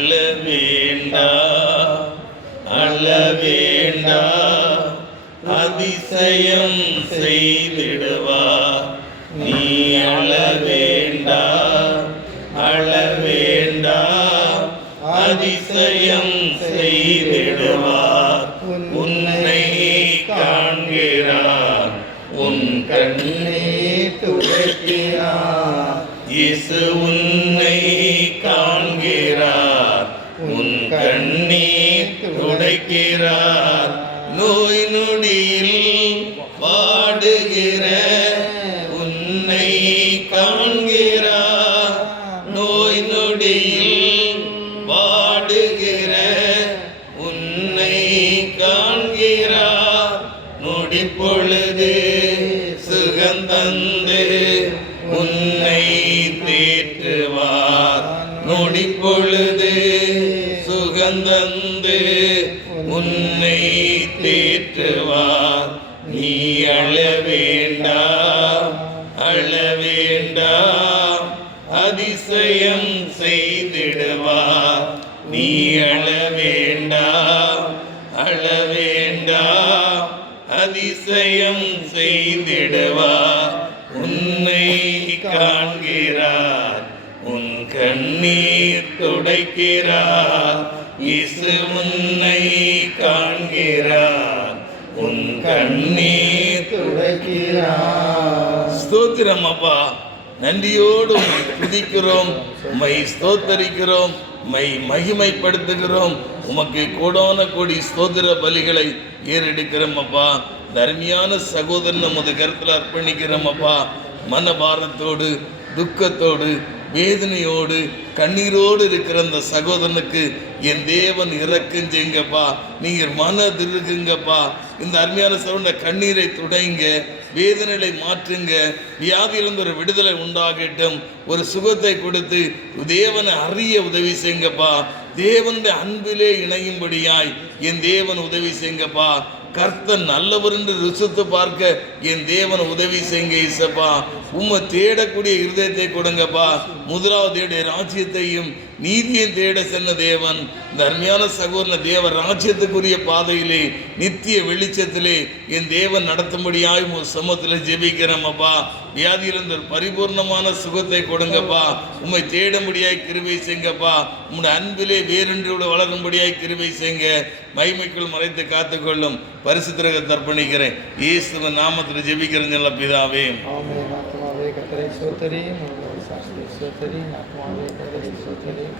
அழ வேண்டா அழ வேண்டா அதிசயம் செய்திடுவா. நீ அழ வேண்டா அழ வேண்டா அதிசயம் செய்திடுவா. உன்னை காண்கிறார் உன் கண்ணே துடைக்கிறார். இயேசு உன் கண்ணீர் துடைக்கிறார். நோய் நொடியில் பாடுகிற உன்னை காண்கிறார். நோய் நொடியில் பாடுகிற உன்னை காண்கிறார். நொடி பொழுது சுகந்தந்து உன்னை தேற்றுவார். நொடி பொழுது சுகந்தந்து உன்னை தேற்றுவார். நீ அழ வேண்டாம் அழ வேண்டாம் அதிசயம் செய்திடுவார். நீ அழ வேண்டாம் அழ வேண்டாம் அதிசயம் செய்திடுவார். உன்னை காண்கிறார் உன் கண்ணீர் துடைக்கிறார். இசு உன்னை காண்கிறார். உன் கண்ணீர் துடைக்கிறார். ஸ்தோத்திரம் அப்பா. நன்றியோடு உம்மை துதிக்கிறோம். உம்மை ஸ்தோத்தரிக்கிறோம். உம்மை மகிமைப்படுத்துகிறோம். உமக்கு கோடான கோடி ஸ்தோத்திர பலிகளை ஏறெடுக்கிறோம் அப்பா. தர்மியான சகோதரன் நமது கருத்தில் அர்ப்பணிக்கிறோம் அப்பா. மனபாரத்தோடு துக்கத்தோடு வேதனையோடு கண்ணீரோடு இருக்கிற அந்த சகோதரனுக்கு என் தேவன் இறக்கம் செய்யுங்கப்பா நீங்கள் மனதிருக்குங்கப்பா இந்த அருமையான சகோதர கண்ணீரை துடைங்க வேதனைகளை மாற்றுங்க. வியாதியிலிருந்து ஒரு விடுதலை உண்டாகட்டும். ஒரு சுகத்தை கொடுத்து தேவனை அறிய உதவி செய்யுங்கப்பா. தேவனுடைய அன்பிலே இணையும்படியாய் என் தேவன் உதவி செய்யுங்கப்பா. கர்த்தன் நல்லவர் என்று ருசித்து பார்க்க என் தேவன் உதவி செய்யுங்க இசப்பா உம்மை தேடக்கூடிய இருதயத்தை கொடுங்கப்பா. முதலாவது தேடைய ராஜ்யத்தையும் நீதியையும் தேட சென்ற தேவன். இந்த அருமையான தேவ ராஜ்யத்துக்குரிய பாதையிலே நித்திய வெளிச்சத்திலே என் தேவன் நடத்தும்படியாய் உன் சமத்தில் ஜெபிக்கிறோம் அப்பா. வியாதியிலிருந்து ஒரு பரிபூர்ணமான சுகத்தை கொடுங்கப்பா. உம்மை தேடும்படியாய் கிருபை செய்யுங்கப்பா. உம்முடைய அன்பிலே வேறென்று வளரும்படியாய் கிருபை செய்யுங்க. மைமைக்குள் மறைத்து காத்துக்கொள்ளும் பரிசுத்திரக தர்ப்பணிக்கிறேன். இயேசுவன் நாமத்தில் ஜெபிக்கிறேன். நல்ல பிதாவே. கத்தரை சோத்தரி Soterin, acum avem Soterin,